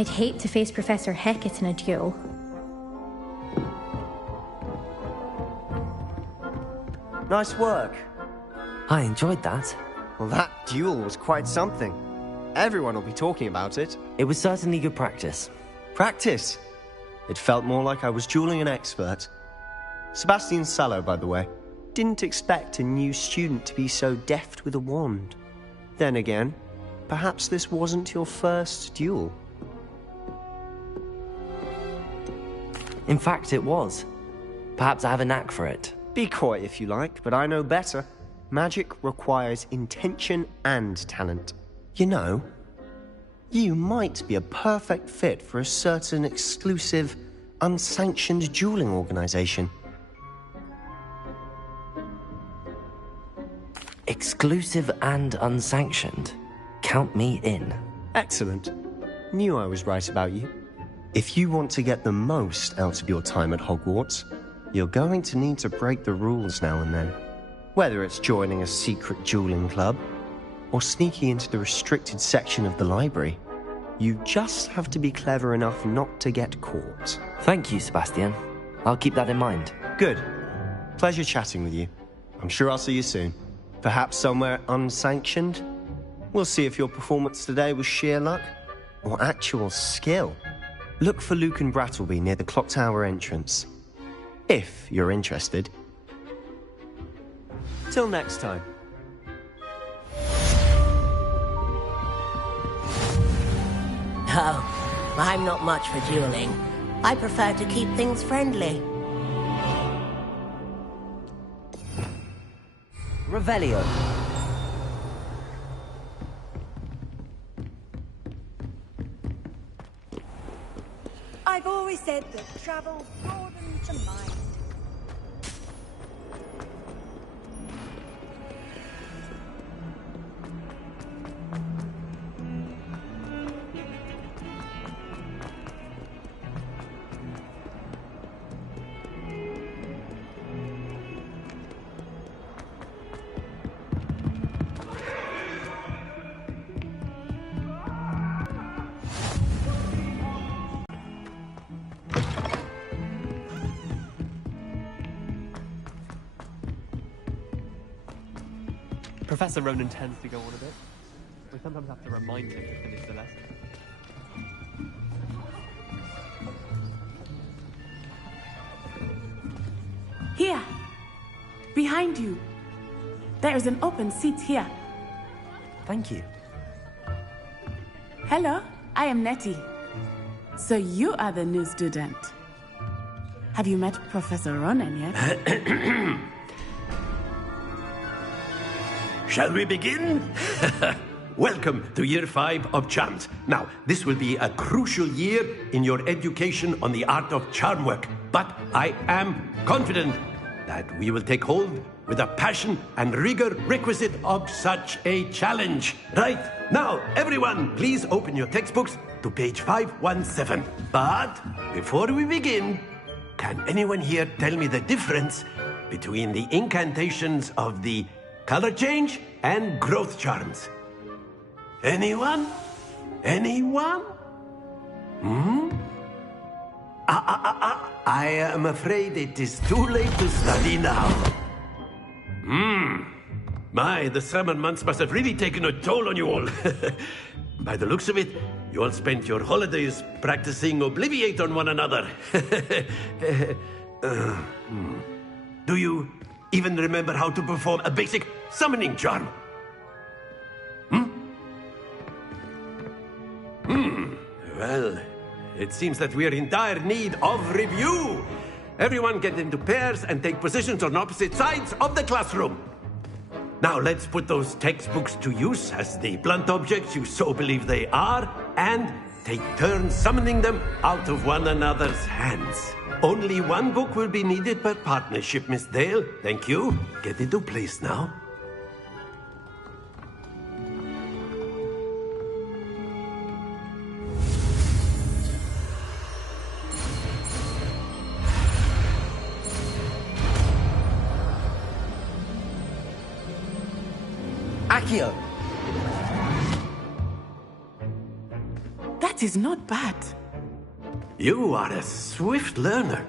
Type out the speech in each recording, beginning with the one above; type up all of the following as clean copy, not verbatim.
I'd hate to face Professor Hecat in a duel. Nice work. I enjoyed that. Well, that duel was quite something. Everyone will be talking about it. It was certainly good practice. Practice? It felt more like I was dueling an expert. Sebastian Sallow, by the way. Didn't expect a new student to be so deft with a wand. Then again, perhaps this wasn't your first duel. In fact, it was. Perhaps I have a knack for it. Be coy if you like, but I know better. Magic requires intention and talent. You know, you might be a perfect fit for a certain exclusive, unsanctioned dueling organization. Exclusive and unsanctioned. Count me in. Excellent. Knew I was right about you. If you want to get the most out of your time at Hogwarts, you're going to need to break the rules now and then. Whether it's joining a secret dueling club, or sneaking into the restricted section of the library, you just have to be clever enough not to get caught. Thank you, Sebastian. I'll keep that in mind. Good. Pleasure chatting with you. I'm sure I'll see you soon. Perhaps somewhere unsanctioned? We'll see if your performance today was sheer luck, or actual skill. Look for Luke and Brattleby near the clock tower entrance. If you're interested. Till next time. Oh, I'm not much for dueling. I prefer to keep things friendly. Revelio. I've always said that travel broadens the mind. Professor Ronan tends to go on a bit. We sometimes have to remind him to finish the lesson. Here! Behind you! There is an open seat here. Thank you. Hello, I am Nettie. So you are the new student. Have you met Professor Ronan yet? Shall we begin? Welcome to Year 5 of Charms. Now, this will be a crucial year in your education on the art of charm work, but I am confident that we will take hold with the passion and rigor requisite of such a challenge. Right, now, everyone, please open your textbooks to page 517. But before we begin, can anyone here tell me the difference between the incantations of the color change and growth charms? Anyone? Anyone? I am afraid it is too late to study now. My, the summer months must have really taken a toll on you all. By the looks of it, you all spent your holidays practicing Obliviate on one another. Do you even remember how to perform a basic summoning charm? Well, it seems that we are in dire need of review. Everyone get into pairs and take positions on opposite sides of the classroom. Now let's put those textbooks to use as the blunt objects you so believe they are, and take turns summoning them out of one another's hands. Only one book will be needed per partnership, Miss Dale. Thank you. Get into place now. Accio! That That is not bad. You are a swift learner.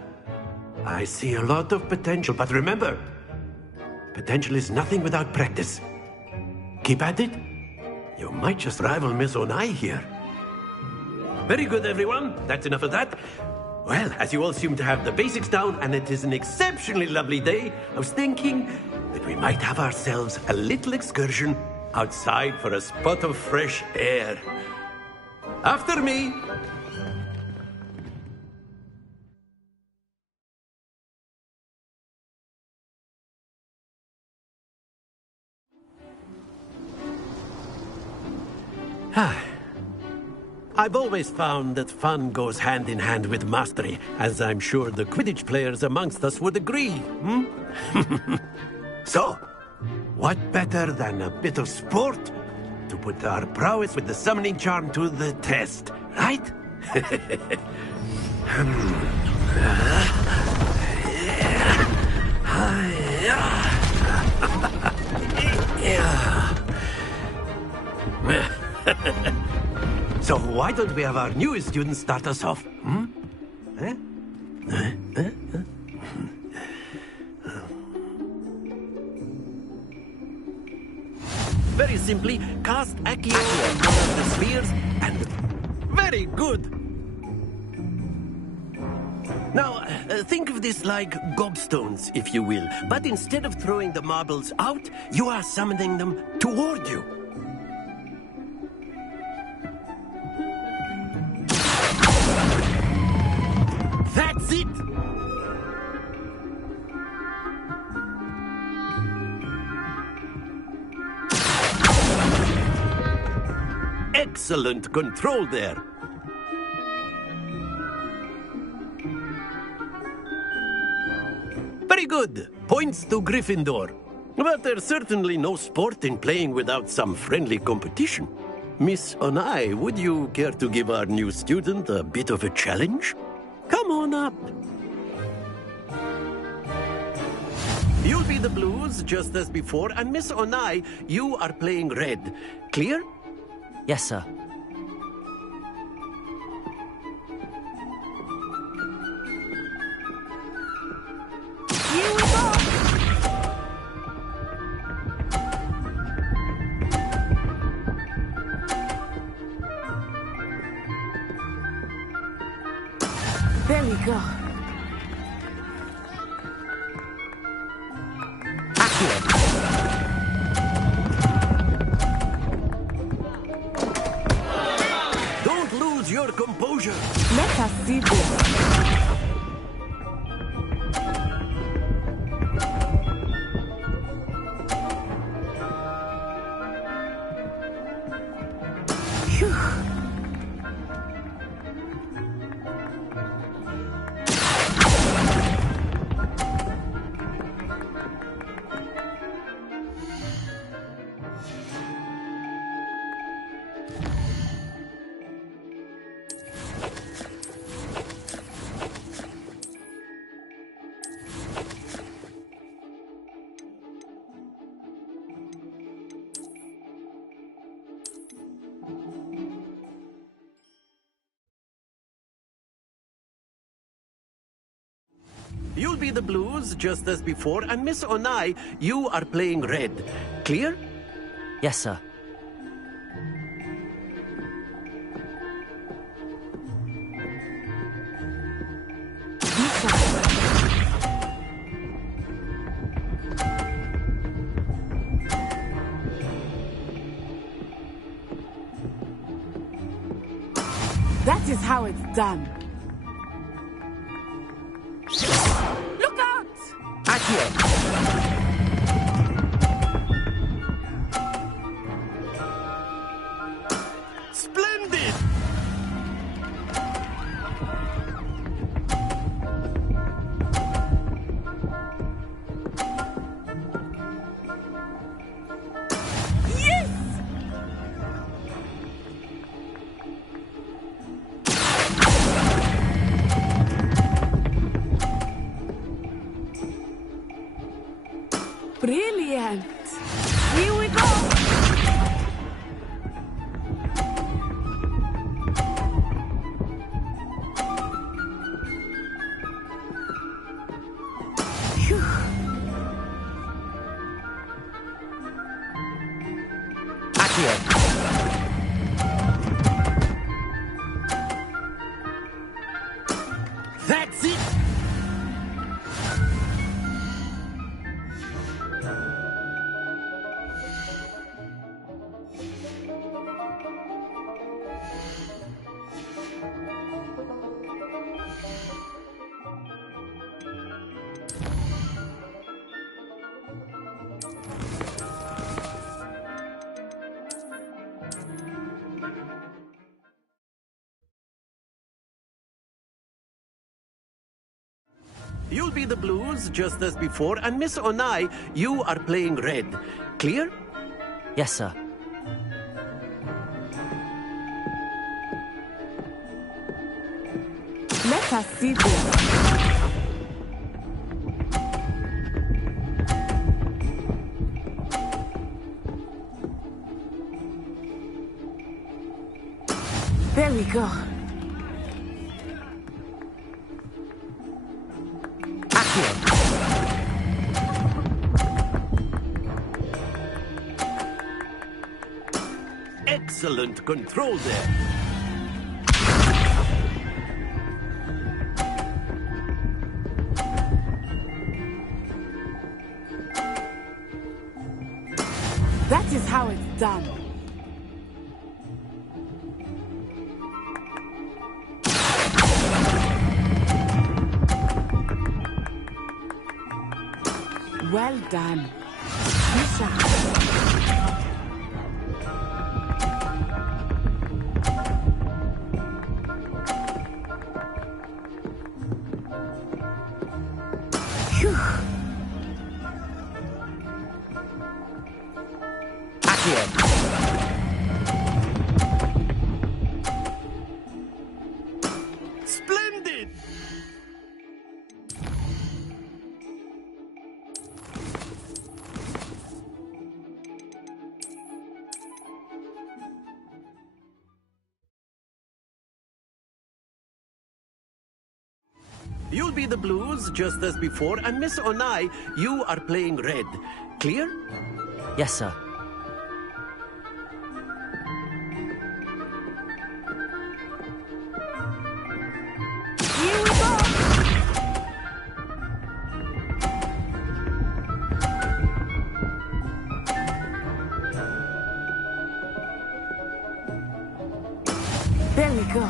I see a lot of potential, but remember, potential is nothing without practice. Keep at it. You might just rival Miss Onai here. Very good, everyone. That's enough of that. Well, as you all seem to have the basics down, and it is an exceptionally lovely day, I was thinking that we might have ourselves a little excursion outside for a spot of fresh air. After me. I've always found that fun goes hand in hand with mastery, as I'm sure the Quidditch players amongst us would agree. So, what better than a bit of sport to put our prowess with the summoning charm to the test, right? So why don't we have our newest student start us off? Very simply, cast Accio on one of the spheres and... Very good! Now, think of this like gobstones, if you will. But instead of throwing the marbles out, you are summoning them toward you. That's it! Excellent control there. Very good. Points to Gryffindor. But there's certainly no sport in playing without some friendly competition. Miss Onai, would you care to give our new student a bit of a challenge? Come on up. You'll be the blues, just as before, and Miss Onai, you are playing red. Clear? Yes, sir. Here we go! There we go. Don't lose your composure. Let us see this. Phew. You'll be the blues, just as before, and Miss Onai, you are playing red. Clear? Yes, sir. That is how it's done. Look out! Splendid! Yes! Brilliant! Here we go! You'll be the blues just as before, and Miss Onai, you are playing red. Clear? Yes, sir. Let us see this. There we go. Excellent control there. That is how it's done. Well done. Misha. Phew. Splendid! You'll be the blues just as before, and Miss Onai, you are playing red. Clear? Yes, sir. Here we go. There we go.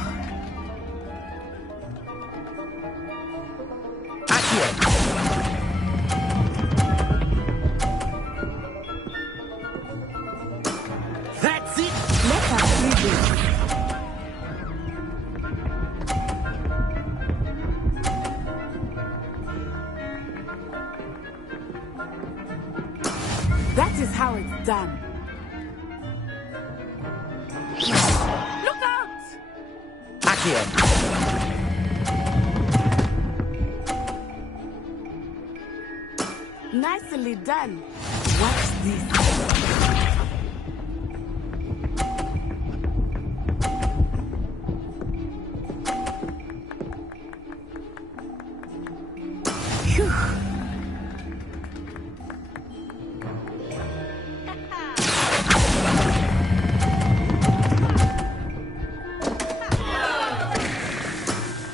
That's it! Let us see this. That is how it's done. Look out! Nicely done. Watch this. Phew.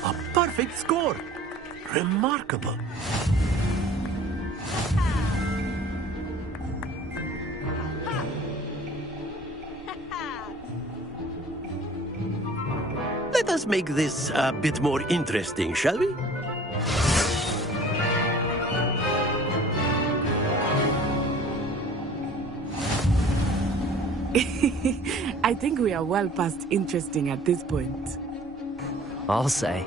A perfect score. Remarkable. Let us make this a bit more interesting, shall we? I think we are well past interesting at this point. I'll say.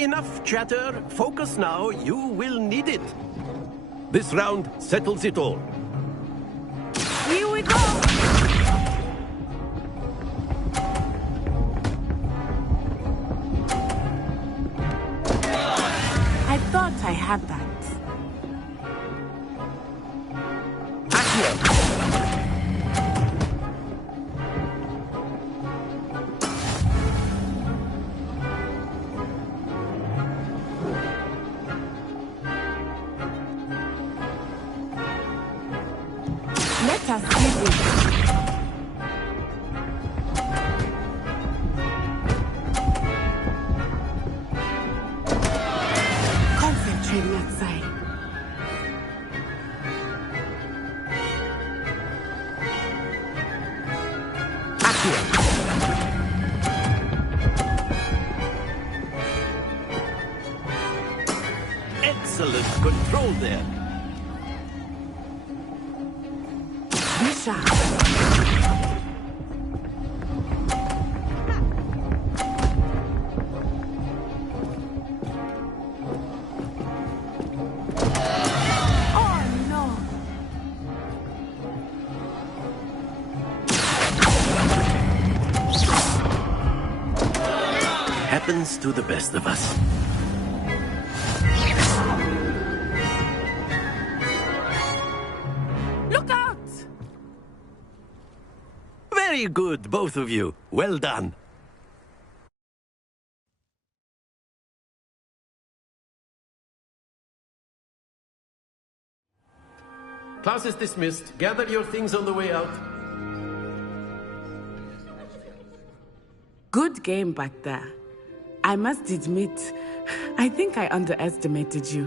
Enough chatter. Focus now. You will need it. This round settles it all. Here we go! I thought I had that. Let us see this. Concentrating outside. Excellent control there. Misha. happens to the best of us. Look out! Very good, both of you. Well done. Class is dismissed. Gather your things on the way out. Good game back there. I must admit, I think I underestimated you.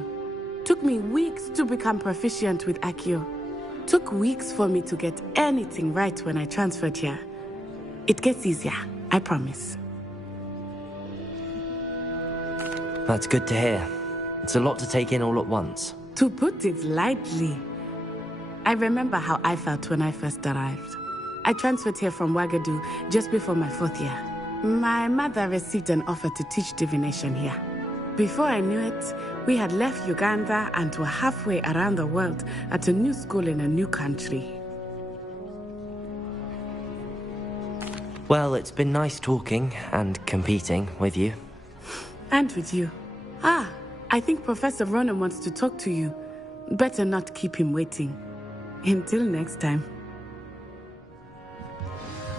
Took me weeks to become proficient with Accio. Took weeks for me to get anything right when I transferred here. It gets easier, I promise. That's good to hear. It's a lot to take in all at once. To put it lightly, I remember how I felt when I first arrived. I transferred here from Wagadu just before my 4th year. My mother received an offer to teach divination here. Before I knew it, we had left Uganda and were halfway around the world at a new school in a new country. Well, it's been nice talking and competing with you. And with you. Ah, I think Professor Ronan wants to talk to you. Better not keep him waiting. Until next time.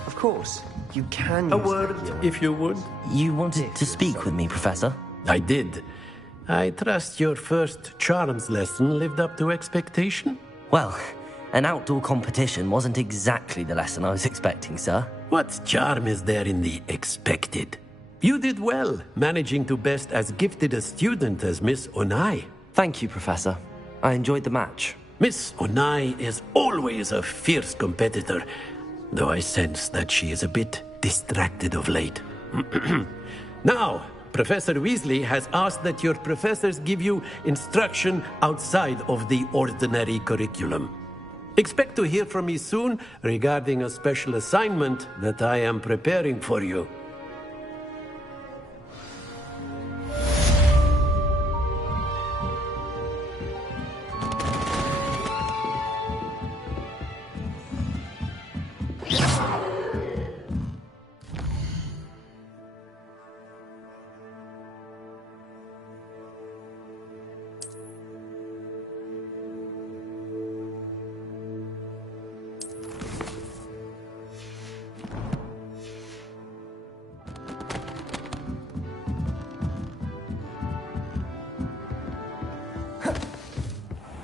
Of course, you can. A use word, the- if you would. You wanted to speak with me, Professor? I did. I trust your first charms lesson lived up to expectation. Well, an outdoor competition wasn't exactly the lesson I was expecting, sir. What charm is there in the expected? You did well, managing to best as gifted a student as Miss Onai. Thank you, Professor. I enjoyed the match. Miss Onai is always a fierce competitor, though I sense that she is a bit distracted of late. Now, Professor Weasley has asked that your professors give you instruction outside of the ordinary curriculum. Expect to hear from me soon regarding a special assignment that I am preparing for you.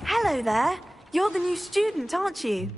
Hello there. You're the new student, aren't you?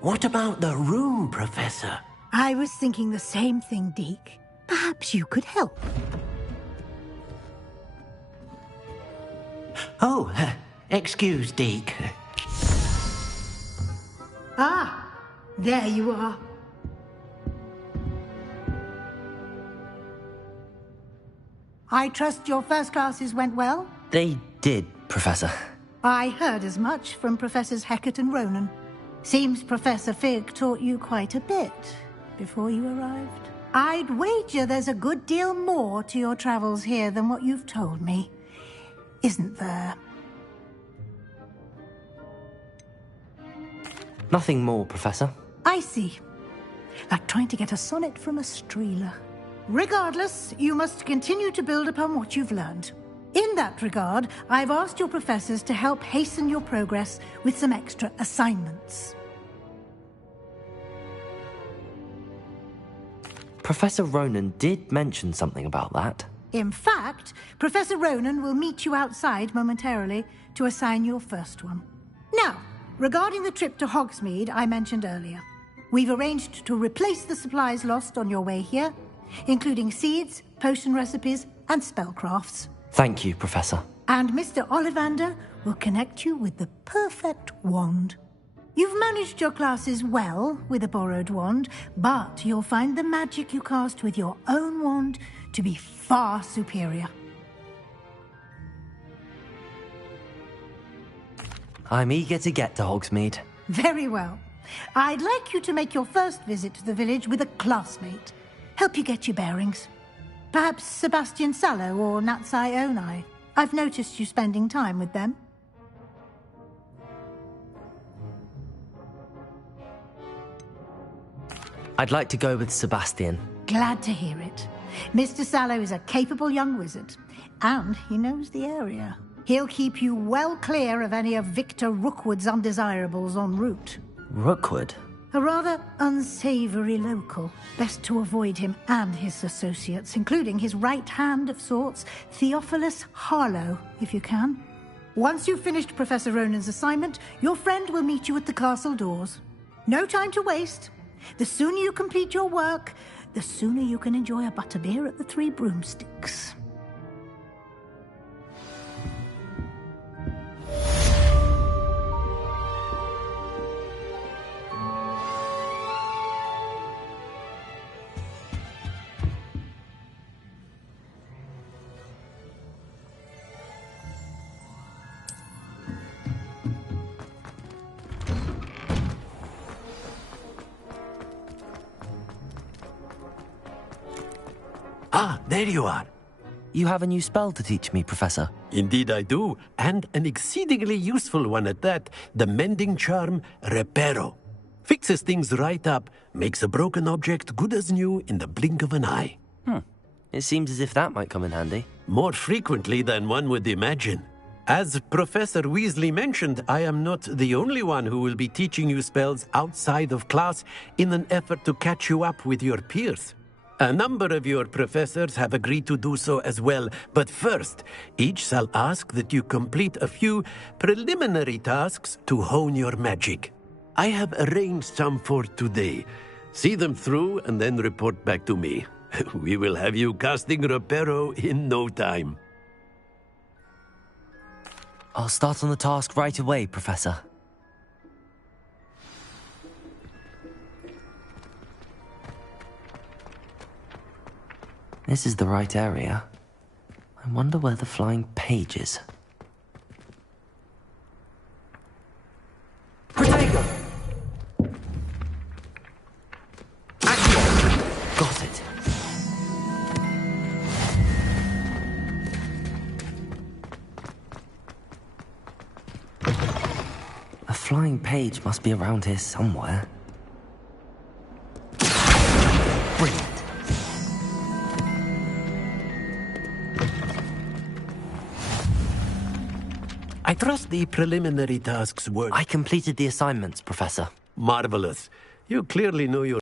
What about the room, Professor? I was thinking the same thing, Deke. Perhaps you could help. Oh, excuse, Deke. Ah, there you are. I trust your first classes went well? They did, Professor. I heard as much from Professors Hecat and Ronan. Seems Professor Fig taught you quite a bit before you arrived. I'd wager there's a good deal more to your travels here than what you've told me. Isn't there? Nothing more, Professor. I see. Like trying to get a sonnet from a streeler. Regardless, you must continue to build upon what you've learned. In that regard, I've asked your professors to help hasten your progress with some extra assignments. Professor Ronan did mention something about that. In fact, Professor Ronan will meet you outside momentarily to assign your first one. Now, regarding the trip to Hogsmeade I mentioned earlier, we've arranged to replace the supplies lost on your way here, including seeds, potion recipes, and spellcrafts. Thank you, Professor. And Mr. Ollivander will connect you with the perfect wand. You've managed your classes well with a borrowed wand, but you'll find the magic you cast with your own wand to be far superior. I'm eager to get to Hogsmeade. Very well. I'd like you to make your first visit to the village with a classmate. Help you get your bearings. Perhaps Sebastian Sallow or Natsai Onai. I've noticed you spending time with them. I'd like to go with Sebastian. Glad to hear it. Mr. Sallow is a capable young wizard, and he knows the area. He'll keep you well clear of any of Victor Rookwood's undesirables en route. Rookwood? A rather unsavory local. Best to avoid him and his associates, including his right hand of sorts, Theophilus Harlow, if you can. Once you've finished Professor Ronan's assignment, your friend will meet you at the castle doors. No time to waste. The sooner you complete your work, the sooner you can enjoy a butterbeer at the Three Broomsticks. Ah, there you are. You have a new spell to teach me, Professor. Indeed I do, and an exceedingly useful one at that, the mending charm Reparo. Fixes things right up, makes a broken object good as new in the blink of an eye. It seems as if that might come in handy. More frequently than one would imagine. As Professor Weasley mentioned, I am not the only one who will be teaching you spells outside of class in an effort to catch you up with your peers. A number of your professors have agreed to do so as well, but first, each shall ask that you complete a few preliminary tasks to hone your magic. I have arranged some for today. See them through and then report back to me. We will have you casting Reparo in no time. I'll start on the task right away, Professor. This is the right area. I wonder where the flying page is. Protego! Got it. A flying page must be around here somewhere. Brilliant. I trust the preliminary tasks were... I completed the assignments, Professor. Marvelous. You clearly know your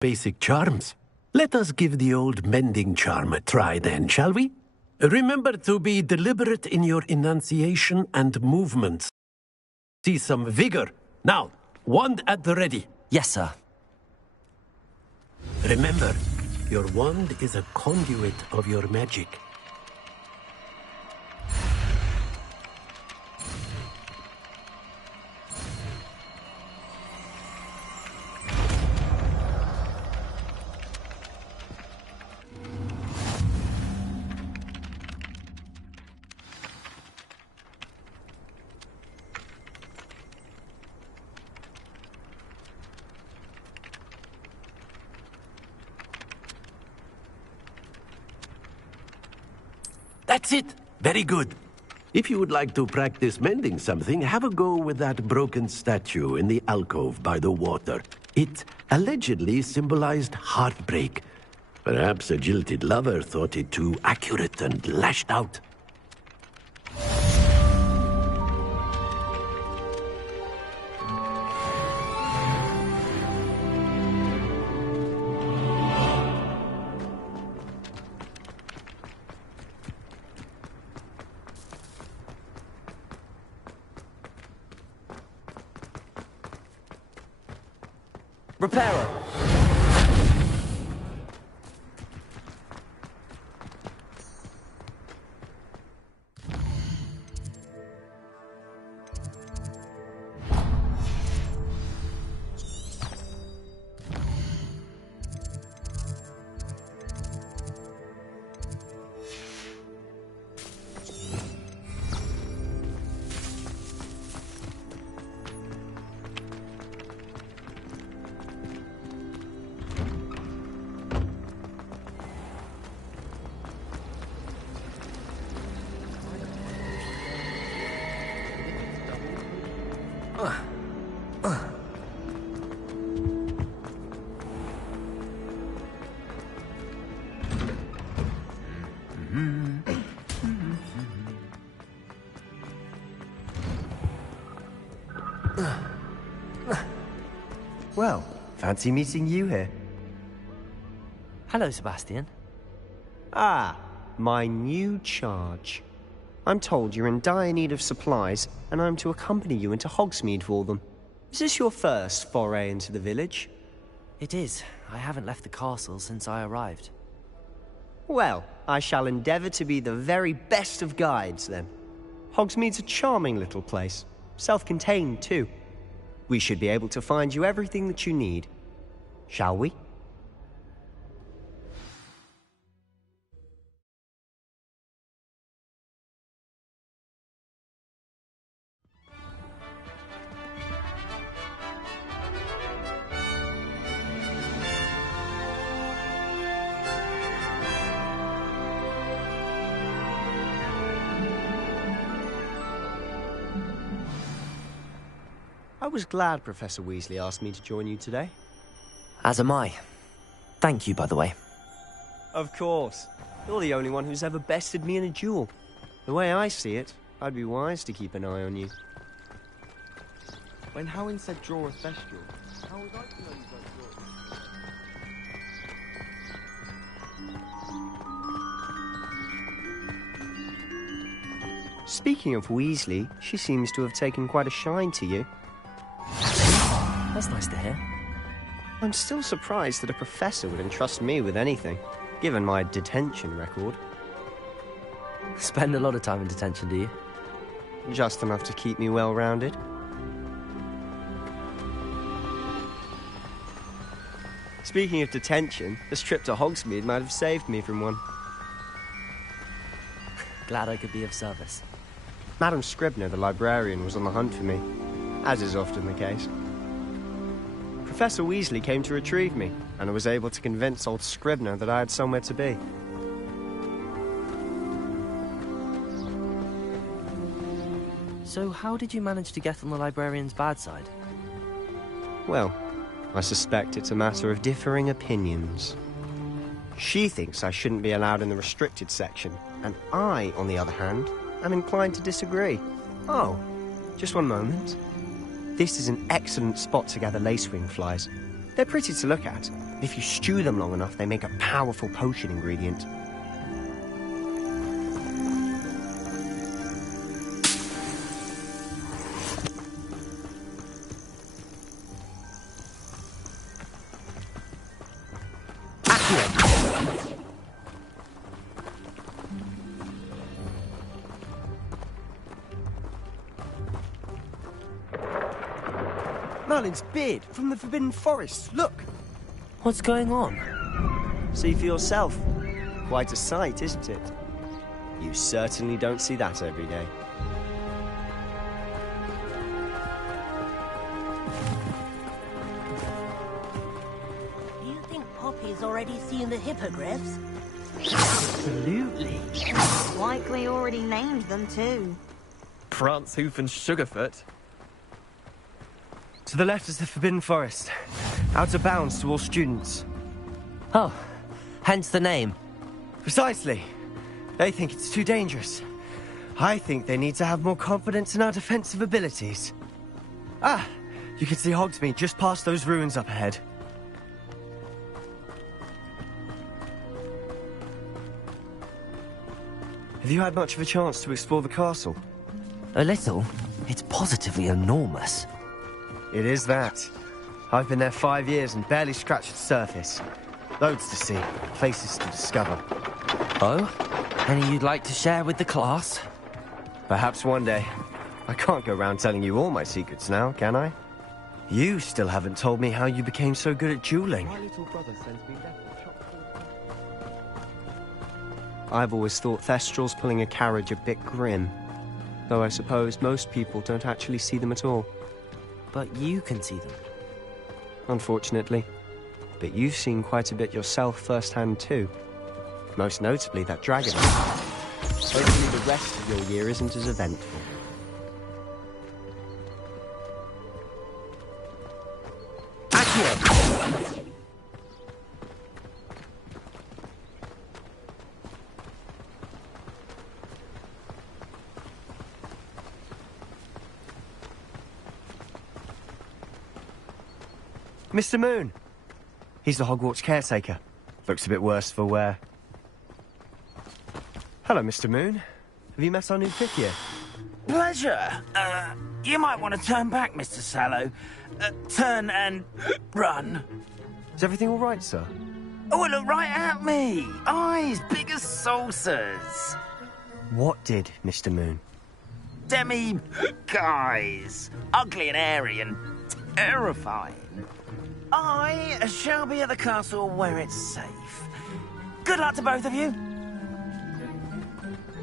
basic charms. Let us give the old mending charm a try then, shall we? Remember to be deliberate in your enunciation and movements. See some vigor. Now, wand at the ready. Yes, sir. Remember, your wand is a conduit of your magic. That's it. Very good. If you would like to practice mending something, have a go with that broken statue in the alcove by the water. It allegedly symbolized heartbreak. Perhaps a jilted lover thought it too accurate and lashed out. Repairer! Well, fancy meeting you here. Hello, Sebastian. Ah, my new charge. I'm told you're in dire need of supplies, and I'm to accompany you into Hogsmeade for them. Is this your first foray into the village? It is. I haven't left the castle since I arrived. Well, I shall endeavour to be the very best of guides, then. Hogsmeade's a charming little place. Self-contained, too. We should be able to find you everything that you need. Shall we? I was glad Professor Weasley asked me to join you today. As am I. Thank you, by the way. Of course. You're the only one who's ever bested me in a duel. The way I see it, I'd be wise to keep an eye on you. When Howin said draw a bestial, how was I to know you don't draw? Speaking of Weasley, she seems to have taken quite a shine to you. That's nice to hear. I'm still surprised that a professor would entrust me with anything, given my detention record. Spend a lot of time in detention, do you? Just enough to keep me well-rounded. Speaking of detention, this trip to Hogsmeade might have saved me from one. Glad I could be of service. Madam Scribner, the librarian, was on the hunt for me, as is often the case. Professor Weasley came to retrieve me, and I was able to convince old Scribner that I had somewhere to be. So how did you manage to get on the librarian's bad side? Well, I suspect it's a matter of differing opinions. She thinks I shouldn't be allowed in the restricted section, and I, on the other hand, am inclined to disagree. Oh, just one moment. This is an excellent spot to gather lacewing flies. They're pretty to look at, but if you stew them long enough, they make a powerful potion ingredient. Merlin's beard from the Forbidden Forest. Look! What's going on? See for yourself. Quite a sight, isn't it? You certainly don't see that every day. Do you think Poppy's already seen the hippogriffs? Absolutely. Likely already named them too. Prance, Hoof, and Sugarfoot. To the left is the Forbidden Forest. Out of bounds to all students. Oh, hence the name. Precisely. They think it's too dangerous. I think they need to have more confidence in our defensive abilities. Ah, you can see Hogsmeade just past those ruins up ahead. Have you had much of a chance to explore the castle? A little. It's positively enormous. It is that. I've been there 5 years and barely scratched the surface. Loads to see, places to discover. Oh? Any you'd like to share with the class? Perhaps one day. I can't go around telling you all my secrets now, can I? You still haven't told me how you became so good at dueling. My little brother sends me letters chock full. I've always thought Thestrals pulling a carriage a bit grim. Though I suppose most people don't actually see them at all. But you can see them. Unfortunately. But you've seen quite a bit yourself firsthand too. Most notably that dragon. Hopefully the rest of your year isn't as eventful. Accio! Mr. Moon! He's the Hogwarts caretaker. Looks a bit worse for wear. Hello, Mr. Moon. Have you met our new fifth year? Pleasure. You might want to turn back, Mr. Sallow. Turn and run. Is everything all right, sir? Oh, look right at me. Eyes big as saucers. What did, Mr. Moon? Guys. Ugly and airy and terrifying. I shall be at the castle where it's safe. Good luck to both of you.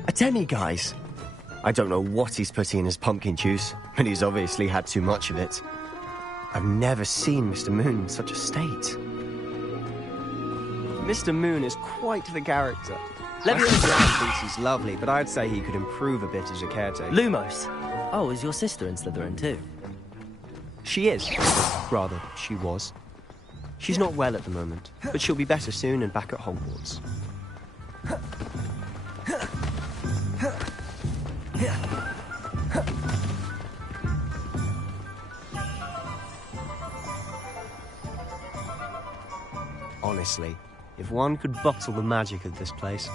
A demi-guise? I don't know what he's putting in his pumpkin juice, but he's obviously had too much of it. I've never seen Mr. Moon in such a state. Mr. Moon is quite the character. Levian Brown thinks he's lovely, but I'd say he could improve a bit as a caretaker. Lumos. Oh, is your sister in Slytherin too? She is. Rather, she was. She's not well at the moment, but she'll be better soon and back at Hogwarts. Honestly, if one could bottle the magic of this place.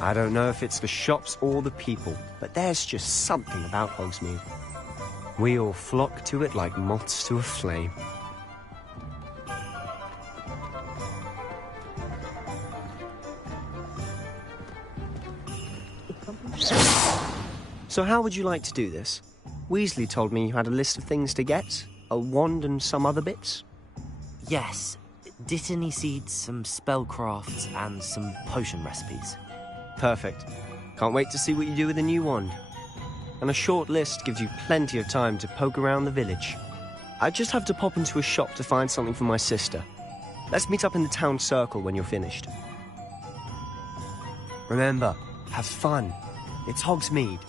I don't know if it's the shops or the people, but there's just something about Hogsmeade. We all flock to it like moths to a flame. So how would you like to do this? Weasley told me you had a list of things to get, a wand and some other bits. Yes. Dittany seeds, some spellcrafts, and some potion recipes. Perfect. Can't wait to see what you do with the new wand. And a short list gives you plenty of time to poke around the village. I just have to pop into a shop to find something for my sister. Let's meet up in the town circle when you're finished. Remember, have fun. It's Hogsmeade.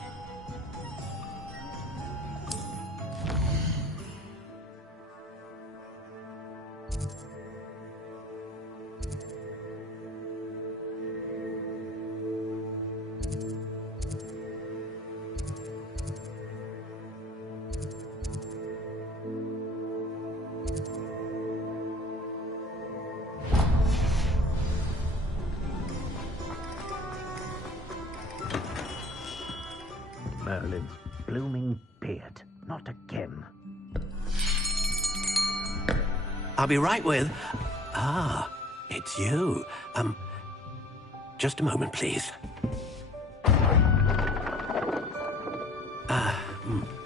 Merlin's blooming beard. Not again. I'll be right with... Ah, it's you. Just a moment, please.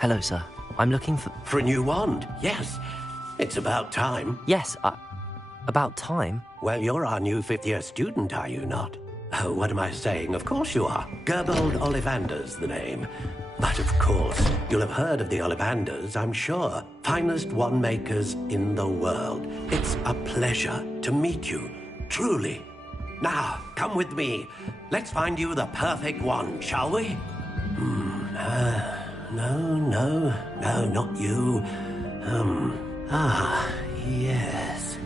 Hello, sir. I'm looking for... For a new wand, yes. It's about time. Yes, about time? Well, you're our new fifth-year student, are you not? Oh, what am I saying? Of course you are. Gerbold Ollivander's the name. But of course, you'll have heard of the Ollivanders, I'm sure. Finest wand makers in the world. It's a pleasure to meet you, truly. Now, come with me. Let's find you the perfect wand, shall we? No, not you. Yes.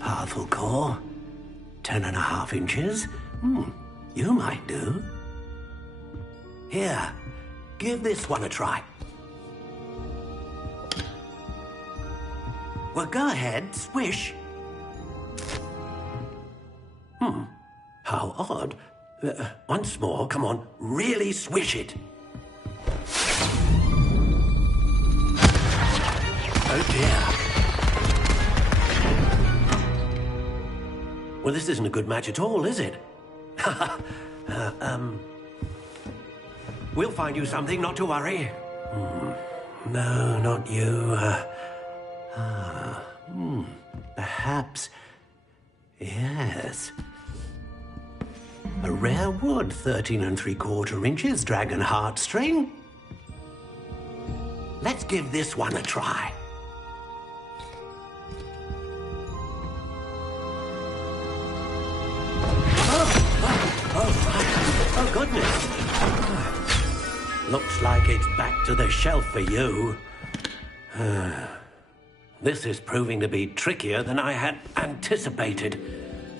Powerful core. 10.5 inches. You might do. Here, give this one a try. Well, go ahead, swish. How odd. Once more, come on, really swish it. Oh dear. Well, this isn't a good match at all, is it? We'll find you something, not to worry. No, not you. Perhaps... Yes. A rare wood, 13 3/4 inches, dragon heartstring. Let's give this one a try. Oh, goodness. Looks like it's back to the shelf for you. This is proving to be trickier than I had anticipated.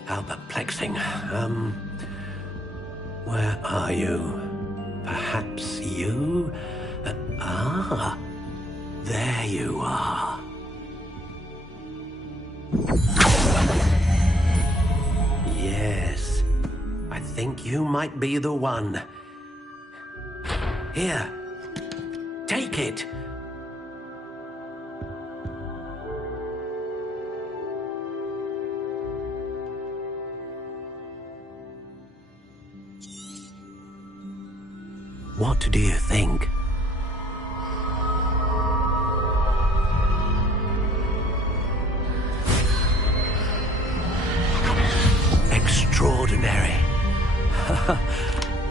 How perplexing. Where are you? Perhaps you? There you are. Yes, I think you might be the one. Here, take it. What do you think? Extraordinary.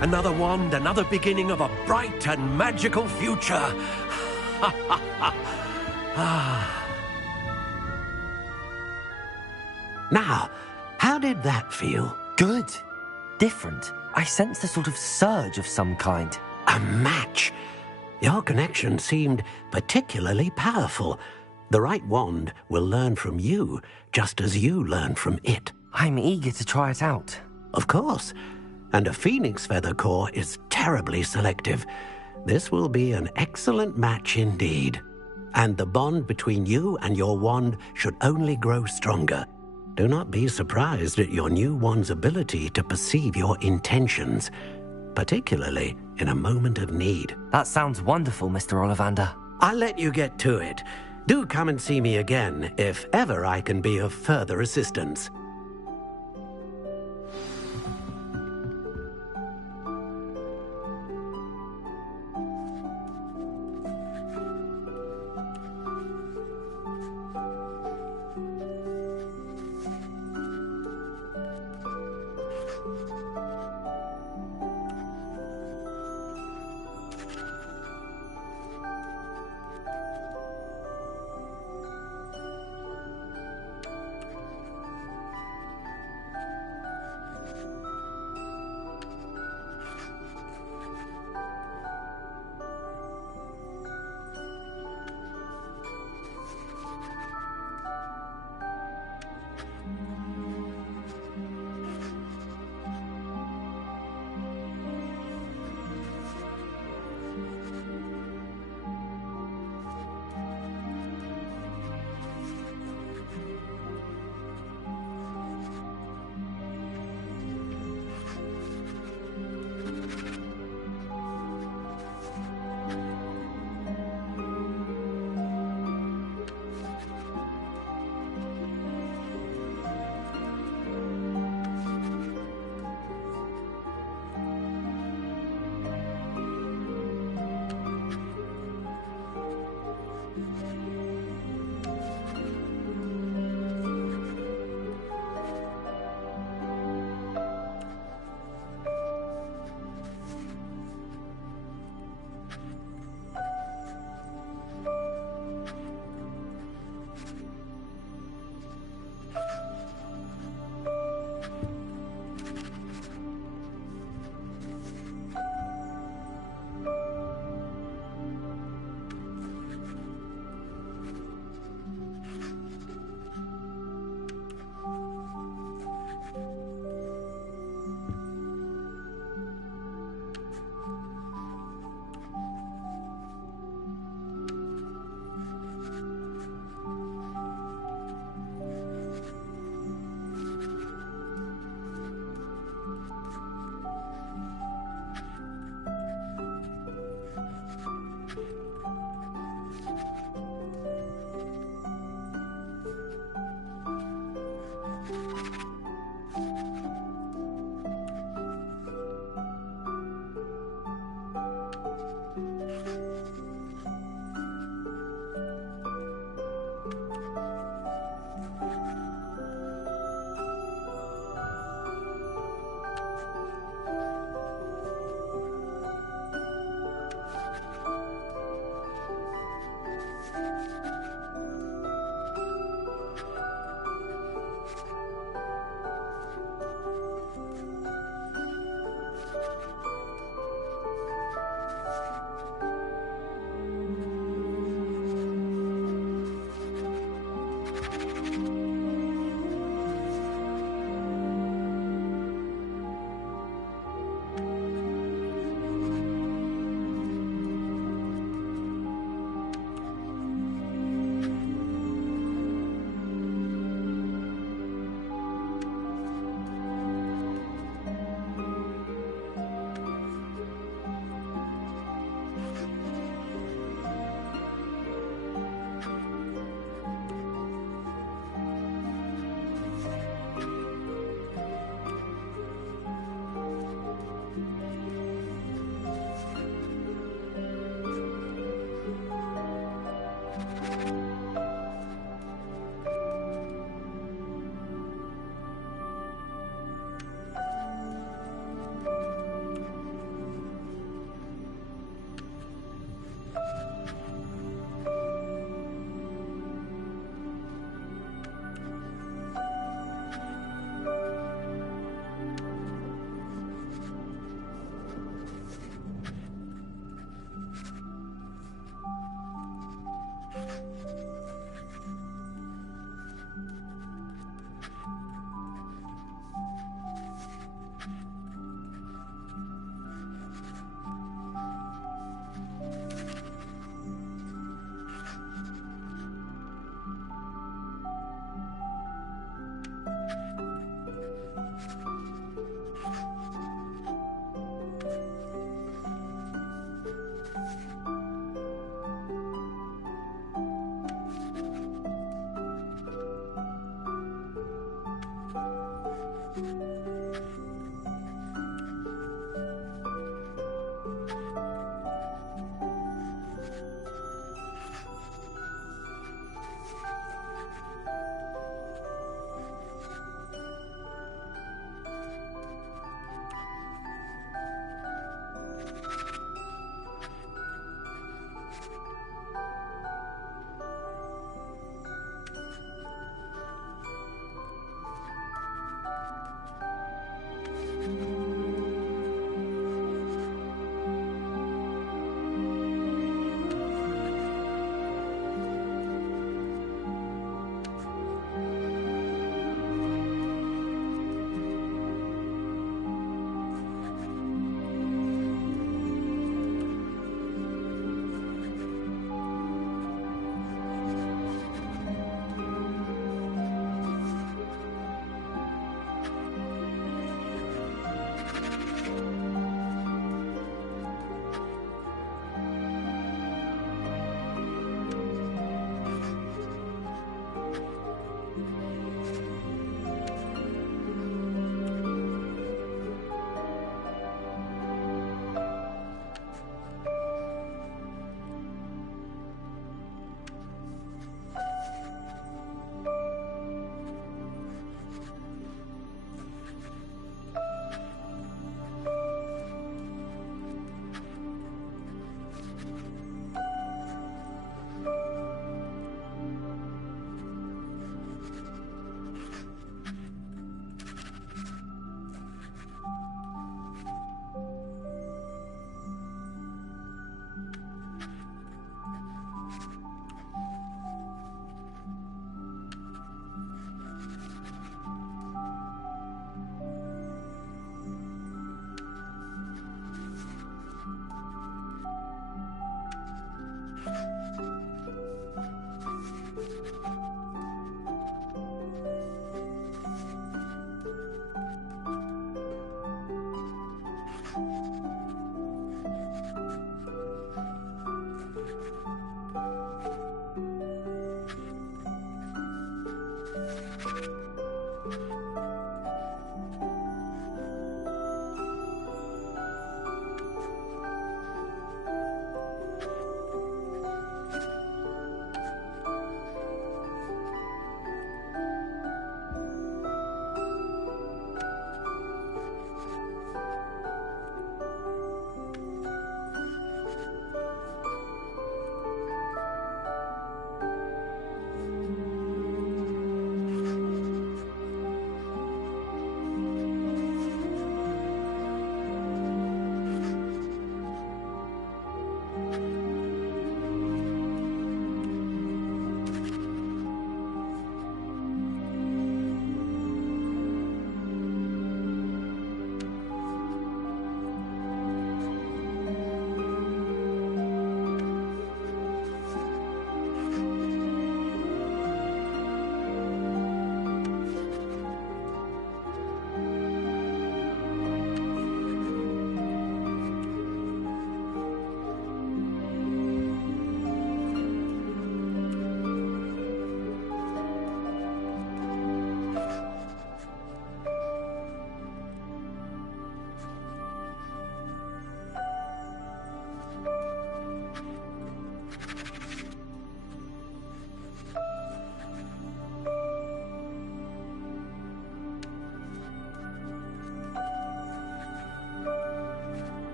Another wand, another beginning of a bright and magical future. Now, how did that feel? Good. Different. I sensed a sort of surge of some kind. A match. Your connection seemed particularly powerful. The right wand will learn from you, just as you learn from it. I'm eager to try it out. Of course. And a phoenix feather core is terribly selective. This will be an excellent match indeed. And the bond between you and your wand should only grow stronger. Do not be surprised at your new wand's ability to perceive your intentions, particularly in a moment of need. That sounds wonderful, Mr. Ollivander. I'll let you get to it. Do come and see me again if ever I can be of further assistance.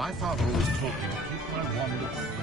My father always taught me to keep my wand.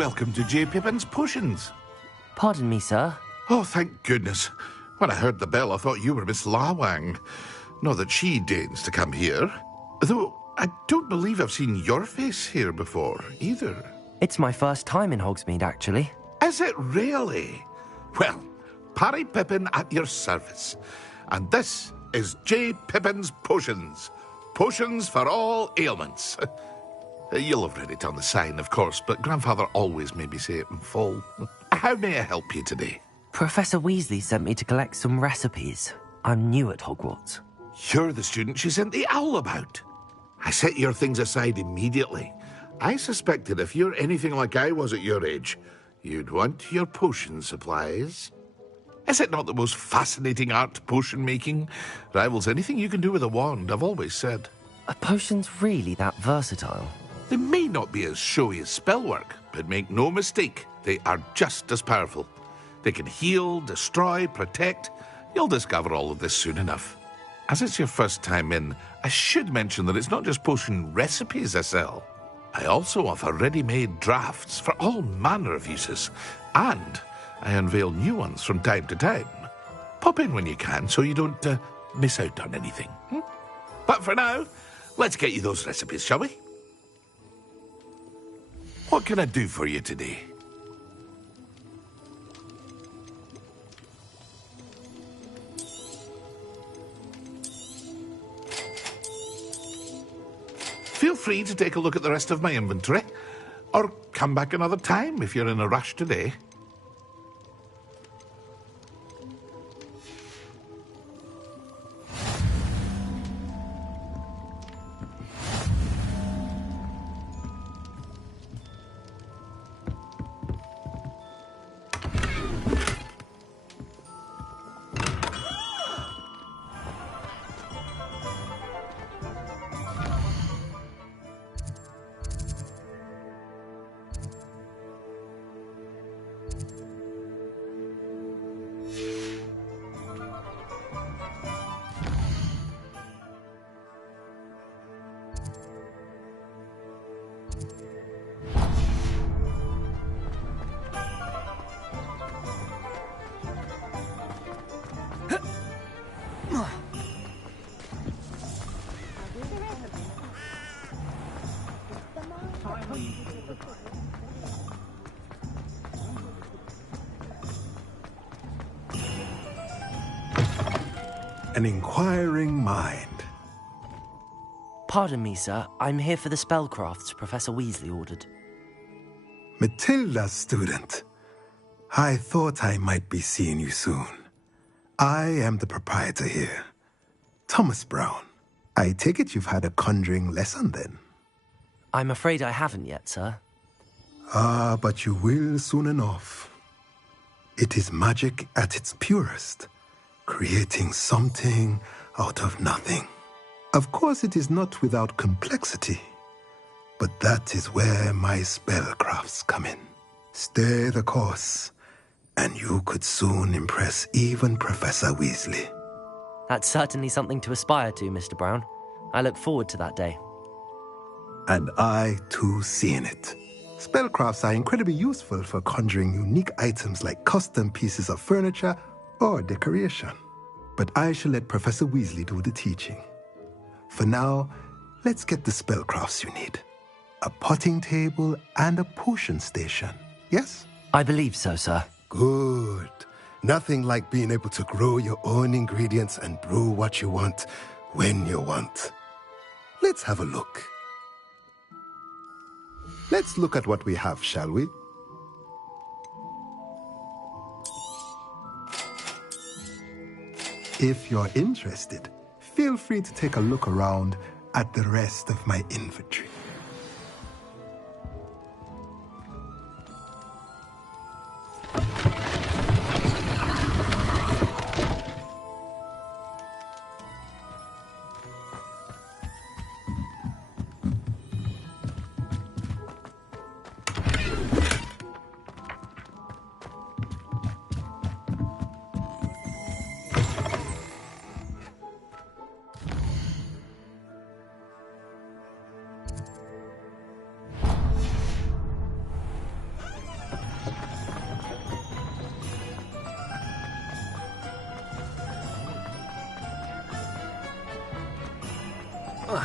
welcome to J. Pippin's Potions. Pardon me, sir. Oh, thank goodness. When I heard the bell, I thought you were Miss Lawang. Not that she deigns to come here. Though I don't believe I've seen your face here before, either. It's my first time in Hogsmeade, actually. Is it really? Well, Parry Pippin at your service. And this is J. Pippin's Potions. Potions for all ailments. You'll have read it on the sign, of course, but Grandfather always made me say it in full. How may I help you today? Professor Weasley sent me to collect some recipes. I'm new at Hogwarts. You're the student she sent the owl about. I set your things aside immediately. I suspected if you're anything like I was at your age, you'd want your potion supplies. Is it not the most fascinating art, potion making? Rivals anything you can do with a wand, I've always said. Are potions really that versatile? They may not be as showy as spellwork, but make no mistake, they are just as powerful. They can heal, destroy, protect. You'll discover all of this soon enough. As it's your first time in, I should mention that it's not just potion recipes I sell. I also offer ready-made drafts for all manner of uses, and I unveil new ones from time to time. Pop in when you can so you don't miss out on anything. But for now, let's get you those recipes, shall we? What can I do for you today? Feel free to take a look at the rest of my inventory, or come back another time if you're in a rush today. An inquiring mind. Pardon me, sir. I'm here for the spellcrafts Professor Weasley ordered. Matilda's student. I thought I might be seeing you soon. I am the proprietor here, Thomas Brown. I take it you've had a conjuring lesson then? I'm afraid I haven't yet, sir. Ah, but you will soon enough. It is magic at its purest, creating something out of nothing. Of course, it is not without complexity, but that is where my spellcrafts come in. Stay the course, and you could soon impress even Professor Weasley. That's certainly something to aspire to, Mr. Brown. I look forward to that day. And I, too, seeing it. Spellcrafts are incredibly useful for conjuring unique items like custom pieces of furniture or decoration. But I shall let Professor Weasley do the teaching. For now, let's get the spellcrafts you need. A potting table and a potion station, yes? I believe so, sir. Good. Nothing like being able to grow your own ingredients and brew what you want when you want. Let's have a look. Let's look at what we have, shall we? If you're interested, feel free to take a look around at the rest of my inventory. Well,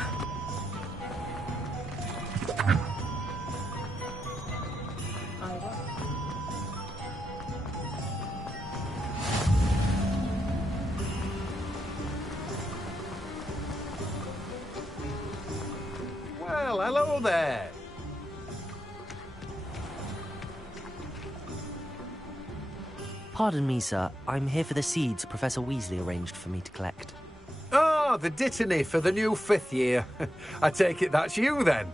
hello there. Pardon me, sir. I'm here for the seeds Professor Weasley arranged for me to collect. Oh, the dittany for the new 5th year. I take it that's you, then.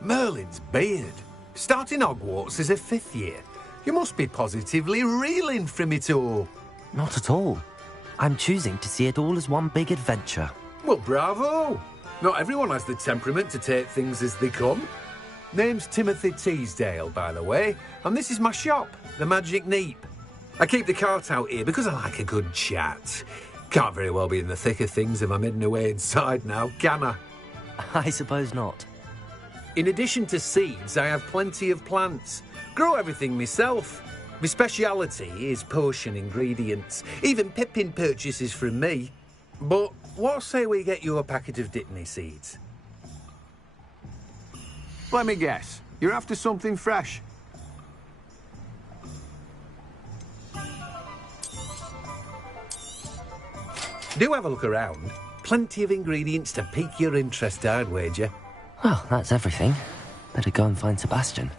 Merlin's beard. Starting Hogwarts as a 5th year. You must be positively reeling from it all. Not at all. I'm choosing to see it all as one big adventure. Well, bravo. Not everyone has the temperament to take things as they come. Name's Timothy Teasdale, by the way, and this is my shop, the Magic Neep. I keep the cart out here because I like a good chat. Can't very well be in the thick of things if I'm hidden away inside now, can I? I suppose not. In addition to seeds, I have plenty of plants. Grow everything myself. My speciality is potion ingredients. Even Pippin purchases from me. But what say we get you a packet of dittany seeds? Let me guess. You're after something fresh. Do have a look around. Plenty of ingredients to pique your interest, I'd wager. Well, that's everything. Better go and find Sebastian.